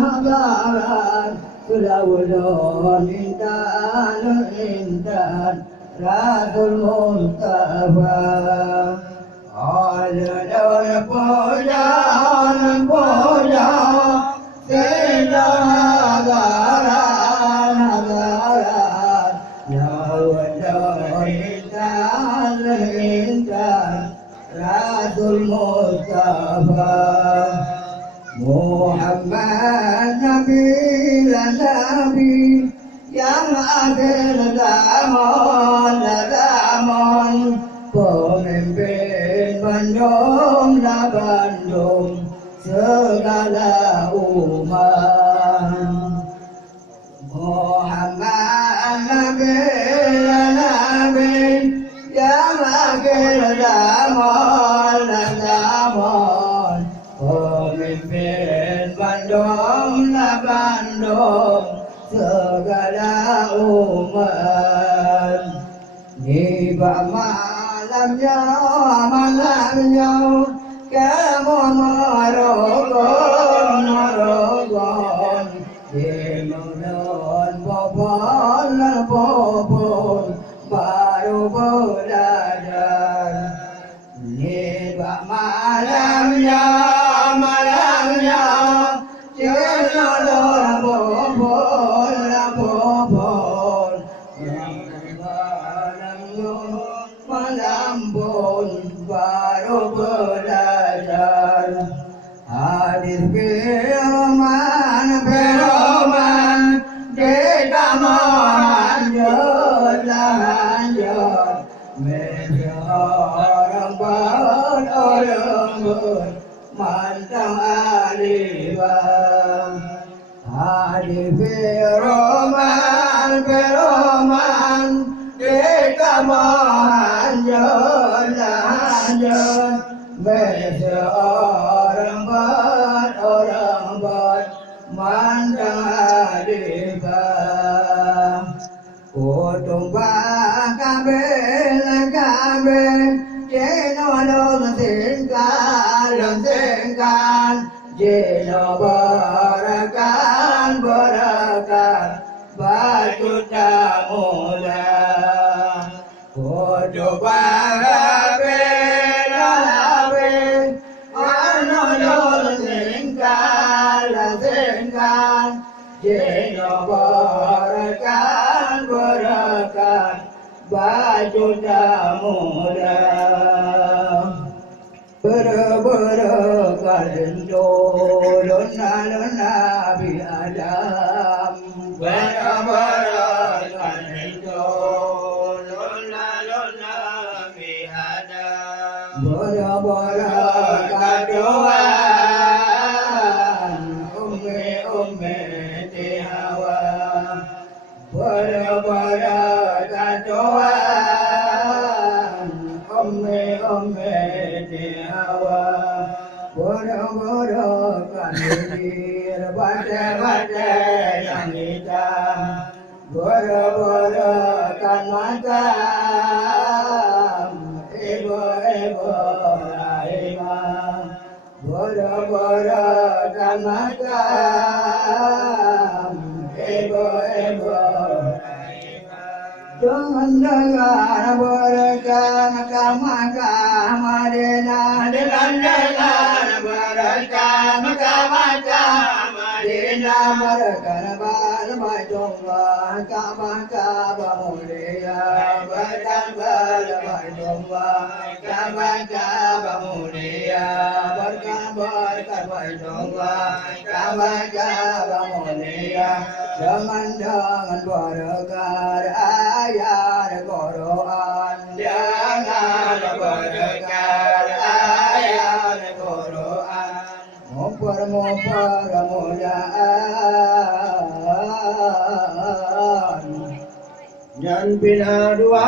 hadaran Sulawudon intan Rasul Mustafa Alun puja Sedang hadaran Sulawudon intan Rasul Mustafa Muhammad Nabi yang akhir zaman pemimpin Bandung segala umat Muhammad Nabi yang akhir zaman pemimpin Bandung segala umat tiba malamnya kamu merogon di menun popon baru belajar tiba malamnya Jangan melambun baru belajar hadir firman di taman lanjut orang mantang alibah hadir firman di taman lanjut orang mantang alibah kutumbah kabel jenolong tinggal jeno barakan batu damula kutumbah kabel jenolong tinggal jeno barakan baju damula berkalian Nabi Adam berkalian Nabi Adam berkalian Ummi Hawa berkalian Ummi Hawa kan bibir badai yang hitam kan mata ibu Rahimah kan mata ibu Jangan dengar berkah Makkah Madinah dengan dengar berkah Makkah Madinah berkah Baitullah Ka'bah mulia berkah Baitullah Ka'bah mulia berkah Baitullah Ka'bah mulia dengan berkah ayat Quran jangan berkar ayat Quran mumpar muliaan dan bina dua